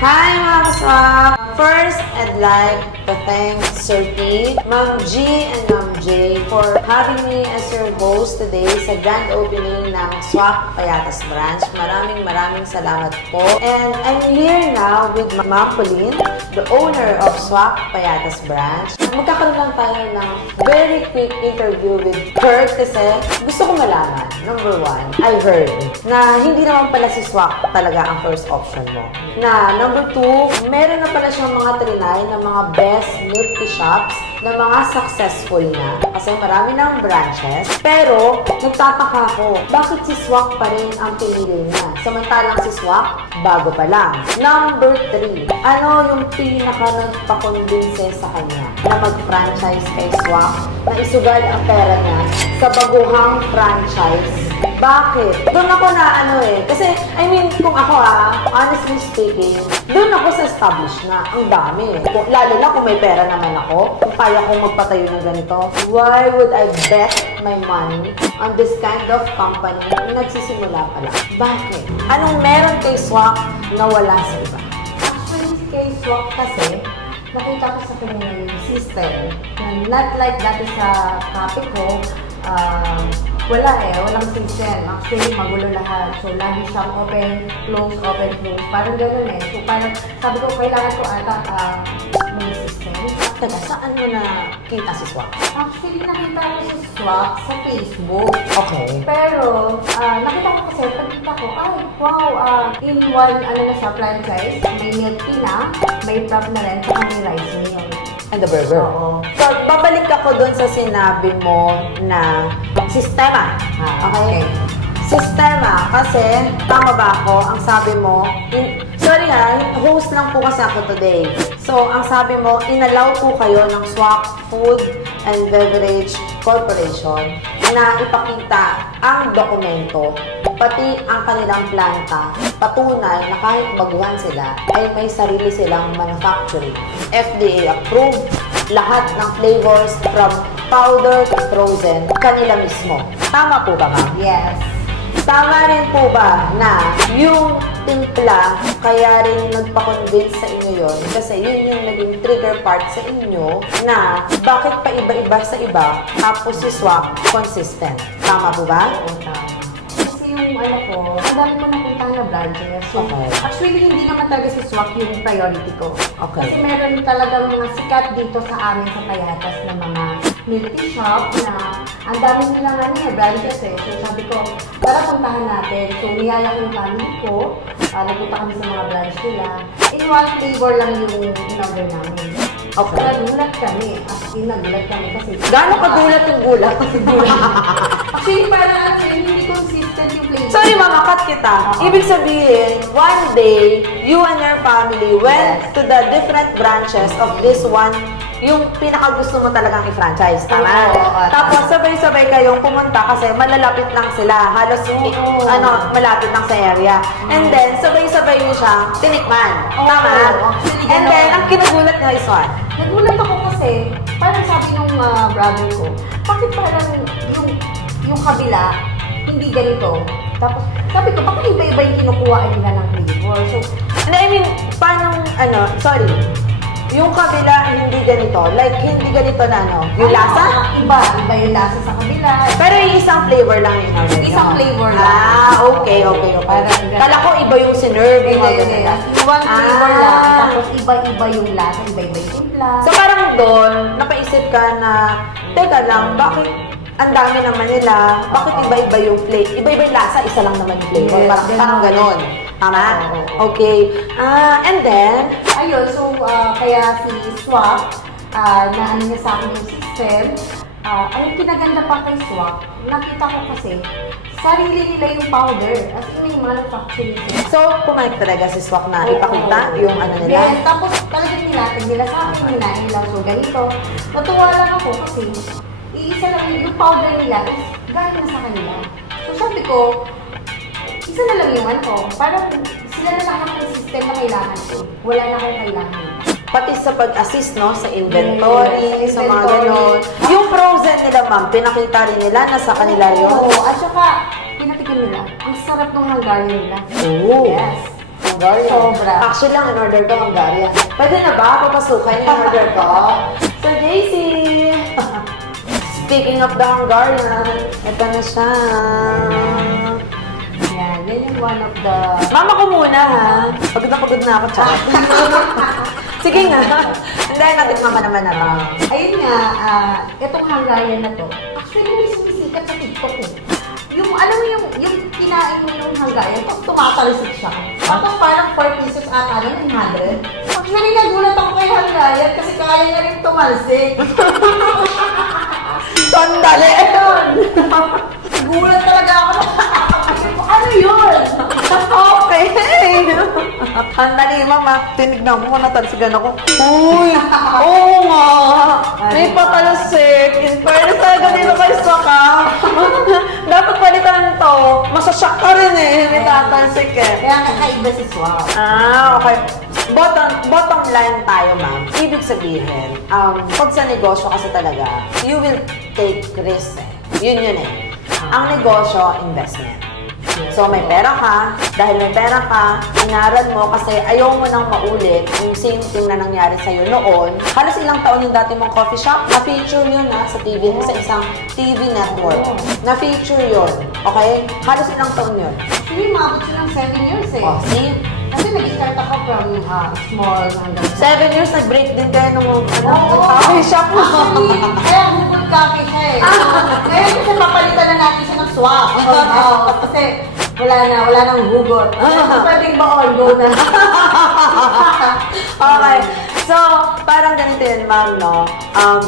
Hi mga kaswak! First, I'd like to thank Sir P, Ma'am G, and Ma'am J for having me as your host today sa grand opening ng SWAC Payatas Branch. Maraming salamat po. And I'm here now with Ma'am Pauline, the owner of SWAC Payatas Branch. Magkakaroon lang tayo ng very quick interview with Kurt kasi gusto ko malaman, number one, I heard na hindi naman pala si SWAC talaga ang first option mo. Na number two, meron na pala siyang mga trinay ng mga best milk tea shops na mga successful na kasi marami ng branches. Pero, nagtataka ko, bakit si SWAC pa rin ang pinili niya? Samantalang si SWAC, bago pa lang. Number 3, ano yung pinaka nagpakonvince sa kanya na mag-franchise kay SWAC na isugal ang pera niya sa baguhang franchise? Bakit? Doon ako na kasi I mean, kung ako honestly speaking, doon ako sa established na, ang dami. Lalo na kung may pera naman ako, kung kaya kong magpatayo ng ganito, why would I bet my money on this kind of company na nagsisimula pa lang? Bakit? Anong meron kay SWAC na wala sa iba? Actually, kay SWAC kasi, nakita ko sa kanya yung system. Not like dati sa kape ko, walang system. Actually, magulo lahat. So, lagi siyang open, close. Parang gano'n eh. So, parang sabi ko, kailangan ko ata may system. Taga, saan mo na kita si SWAC? Actually, nakita ko si SWAC sa Facebook. Okay. Pero, nakita ko kasi, pagkita ko, ay, wow, in one, na siya, franchise, may milk tea na, may prop na rin, saka may rice meal. And the burger. Oo. So, babalik ako dun sa sinabi mo na sistema. Okay? Sistema. Kasi, tama ba ako? Ang sabi mo, host lang po kasi ako today. So, ang sabi mo, inalaw po kayo ng SWAC Food and Beverage Corporation na ipakita ang dokumento, pati ang kanilang planta, patunay na kahit baguhan sila, ay may sarili silang manufacturing. FDA approved, lahat ng flavors from powder to frozen, kanila mismo. Tama po ba, ma'am? Yes. Tama rin po ba na yung timpla kaya rin nagpa-convince sa inyo yon kasi yun yung naging trigger part sa inyo na bakit pa iba-iba sa iba tapos si SWAC consistent. Tama po ba? Oo, tama. Kasi yung ang dami ko napuntahan na branches. So, Okay. actually, hindi naman talaga si SWAC yung priority ko. Okay. Kasi meron talagang mga sikat dito sa amin sa Payatas na mga milk tea shop na ang dami nilang branches eh. So, sabi ko, para puntahan natin. So, niyaya ko yung family ko. Nagpunta kami sa mga branch nila. In one flavor lang yung in-order namin. Okay. Nagulat kami. Nagulat kami kasi... Gaano kagulat yung gulat? Actually, parang hindi consistent yung flavor. Sorry mama, cut kita. Ibig sabihin, one day, you and your family went to the different branches of this one, yung pinaka-gusto mo talagang i-franchise, tama? Oo. Tapos sabay-sabay kayong pumunta kasi malalapit lang sila, halos malapit lang sa area. And then, sabay-sabay niyo siyang tinikman, tama? Actually, And then, ang kinagulat niya is what? Nagulat ako kasi, parang sabi nung brother ko, bakit parang yung kabila, hindi ganito? Tapos, sabi ko, bakit iba-iba yung kinukuha nila ng flavor? So, I mean, paano, yung kabila hindi ganito, like hindi ganito na yung lasa? Iba yung lasa sa kabila. Pero yung isang flavor lang yung order nyo? Isang flavor lang. Okay. Parang Kala ko iba yung sinerve. Hindi. One flavor lang, tapos iba-iba yung lasa, iba-iba yung timpla. So parang doon, napaisip ka na, teka lang, bakit ang dami naman nila, bakit iba-iba yung flavor? Iba-iba yung lasa, isa lang naman yung flavor. Yes, Parang ganon. Tama? Okay. And then, ayun, so kaya si SWAC, na niya sa akin yung system, ang kinaganda pa kay SWAC, nakita ko kasi, sarili nila yung powder, as in yung manufacturing nila. so pumayag talaga si SWAC na ipakita yung ano nila? Yes, tapos talagang nilatag nila sa akin, ninain lang, so ganito. Natuwa lang ako kasi, iisa lang yung powder nila is galing na sa kanila. So sabi ko, isa na lang yung parang sila na lahat ng system na kailangan ko. Wala na akong kailangan. Pati sa pag-assist, sa inventory, Yes, sa mga inventory. ganon. Yung frozen nila, ma'am, pinakita rin nila na sa kanila yun? Oo, at saka, pinatikin nila. Ang sarap ng hanggarin nila. Oo. Yes. Hungarian. Sobra. Actually lang, in-order ko Hungarian. Pwede na ba? Papasukan yung order ko? So, Daisy! Speaking of the Hungarian, ito na siya. Yan yung one of the... Mama ko muna, ha? Pagod na ako, chat. Sige nga. Hindi, natikman ka naman na lang. Ayun nga, itong Hungarian na to, actually may sumisikat sa TikTok eh. Yung, alam mo yung kinain mo yung Hungarian, tapos tumatalisik siya. Tapos parang 4 pieces ata, 900. Actually, nagulat ako kay Hungarian kasi kaya niya rin tumalsik. Sandali! Nagulat talaga ako. Ano yun? Okay! Sandali, mama. Tinignan mo, natalsigan ako. Uy! Oo nga! May patalasik. In fairness talaga dito kay Saka. Dapat palitan to. Masasyak ka rin eh. May tatalsik eh. Kaya kakaiba si Swap. Okay. Bottom line tayo, ma'am. Ibig sabihin, pag sa negosyo kasi talaga, you will take risk eh. Yun eh. Ang negosyo, investment. So, may pera ka. Dahil may pera ka, inaral mo kasi ayaw mo nang maulit yung same thing na nangyari sa'yo noon. Halos ilang taon yung dati mong coffee shop, na-feature yun sa TV, sa isang TV network. Na-feature yun. Okay? Halos ilang taon yun. Actually, maabot siya ng 7 years eh. Oh, see? Kasi nag-start ako from small hanggang 7 years, nag-break din kayo nung Oo. coffee shop mo. Actually, kaya hukod coffee siya eh. Ngayon kasi papalitan na natin siya ng swap. Kasi wala nang hugot. Pwedeng baon, go na. Okay. So, parang ganito yun, ma'am, no?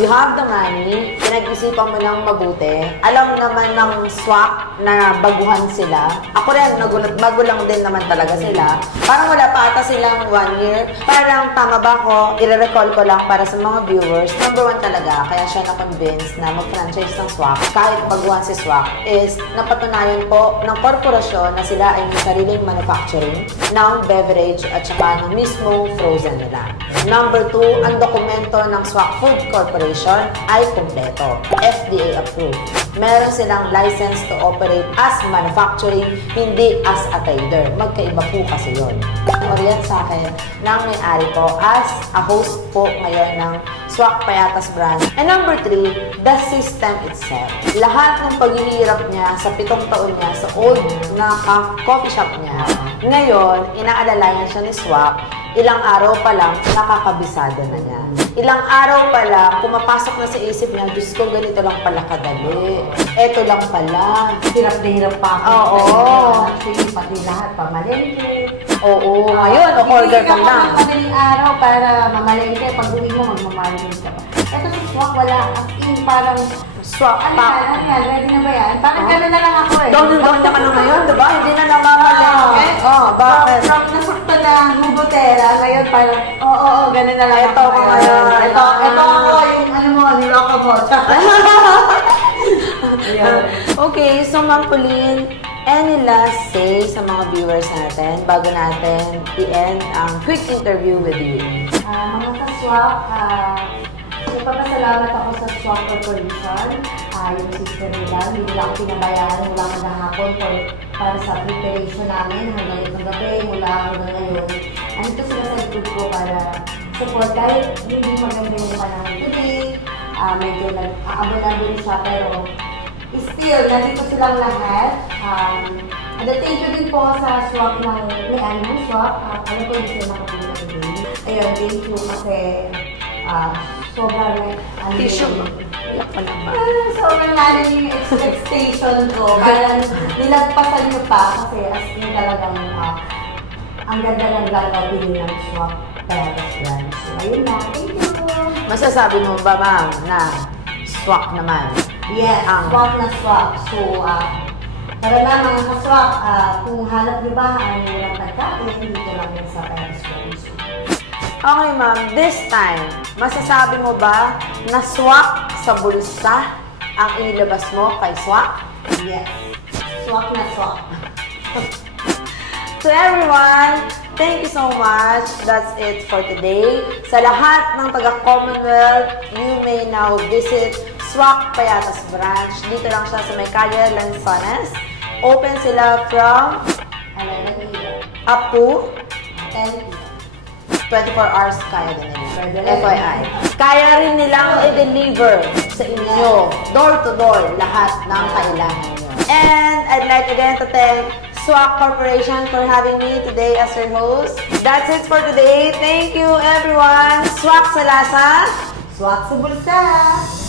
You have the money, pinag-isipan mo ng mabuti. Alam naman ng swak na baguhan sila. Ako rin, nagulat, bago lang din naman talaga sila. Parang wala pa ata silang 1 year. Parang tama ba ko, i-recall ko lang para sa mga viewers. Number 1 talaga, kaya siya na-convince na mag-franchise ng swak, kahit baguhan si swak, is napatunayan po ng korporasyon na sila ay may sariling manufacturing ng beverage at saka ng mismo frozen nila. Number 2, ang dokumento ng Swak Food Corporation ay kumpleto. FDA approved. Meron silang license to operate as manufacturing, hindi as a trader. Magkaiba po kasi yun. Orient sa akin ng may-ari ko as a host po ngayon ng Swak Payatas brand. And number 3, the system itself. Lahat ng paghihirap niya sa 7 taon niya sa old na coffee shop niya, ngayon, inaalalayan siya ni Swak. Ilang araw pa lang, nakakabisado na niya. Ilang araw pa lang, pumapasok na sa isip niya, Diyos ko, ganito lang pala kadali. Eto lang pala. Hirap na hirap pa ako. Oo. Actually, pati lahat, pamalengke. Oo, ngayon, order ka na. Hindi madaling araw para mamalengke. Pag uwi mo, magmamalengke ka pa. Ito si Swak, wala. As in, parang, Swak ano pa. yan? Ready na ba yan? Parang gano'n na lang ako eh. Down na ka na ngayon, diba? Hindi na namamalengke. Bakit? From nasakta na hubotera, ngayon parang, oo, gano'n na lang Ito ako ko ngayon. ngayon. Ito ako, yung ano mo, niloko mo. Ayan. Okay, so Ma'am Pauline, any last say sa mga viewers natin bago natin i-end ang quick interview with you? Mga ka-swap, nagpapasalamat ako sa Swap Corporation. Yung sister nila, hindi lang pinabayaran mula maghahapon para sa preparation namin hanggang itong gabi, mula hanggang ngayon. Andito sila sa likod ko para support kahit hindi maganda yung panahon today. Medyo nag-aabon-abon siya pero still, nandito silang lahat. And thank you din po sa swap ng may-ari ng swap. Alam ko hindi sila makapunta today. Ayun, thank you kasi sobrang Tissue mo. Iyak pa naman. sobrang namin yung expectation ko. Parang nilagpasan nyo pa kasi as in talagang ang ganda ng gagawin ng swap Payatas brand. So, ayun na. Thank you po. Masasabi mo ba, ma'am, na swak naman? Yes, swap na swap. So, para na mga ka-swap, kung hanap niyo ba ang walang pagkain, dito lang yan sa Payatas brand. Okay, ma'am. This time, masasabi mo ba na swak sa bulsa ang inilabas mo kay swak? Yes. Swap na swap. To everyone, thank you so much. That's it for today. Sa lahat ng taga-Commonwealth, you may now visit Swak Payatas Branch. Dito lang siya sa may Calle Lanzones. Open sila from 11 a.m. up to 10. 24 hours kaya din nila. Pwede rin. FYI. Kaya rin nilang i-deliver sa inyo, door to door, lahat ng kailangan nyo. And I'd like again to thank SWAC Corporation for having me today as your host. That's it for today. Thank you everyone. SWAC sa lasa. Swak sa bulsa!